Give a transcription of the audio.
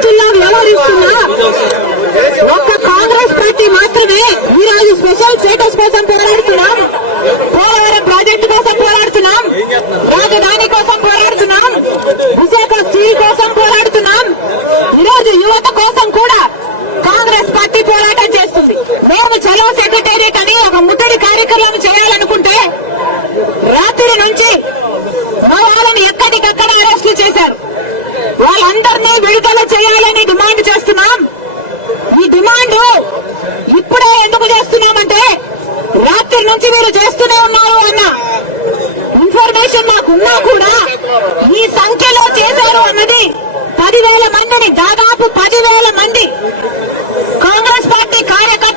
వ్యక్తుల్లో వ్యవహరిస్తున్నా ఒక్క కాంగ్రెస్ పార్టీ మాత్రమే ఈరోజు స్పెషల్ స్టేటస్ కోసం పోరాడుతున్నాం, పోలవరం ప్రాజెక్టు కోసం పోరాడుతున్నాం, రాజధాని కోసం పోరాడుతున్నాం, విశాఖ స్టీల్ కోసం పోరాడుతున్నాం. ఈరోజు యువత కోసం కూడా కాంగ్రెస్ పార్టీ పోరాటం చేస్తుంది. మేము చలో సెక్రటేరియట్ అని ఒక ముట్టడి కార్యక్రమం చేయాలనుకుంటే రాత్రి నుంచి వాళ్ళని ఎక్కడికక్కడ అరెస్టులు చేశారు. వాళ్ళందరినీ విడుదల చేయాలని డిమాండ్ చేస్తున్నాం. ఈ డిమాండ్ ఇప్పుడే ఎందుకు చేస్తున్నామంటే రాత్రి నుంచి మీరు చేస్తూనే ఉన్నారు అన్న ఇన్ఫర్మేషన్ మాకున్నా కూడా ఈ సంఖ్యలో చేశారు అన్నది 10,000 మందిని, దాదాపు 10,000 మంది కాంగ్రెస్ పార్టీ కార్యకర్తలు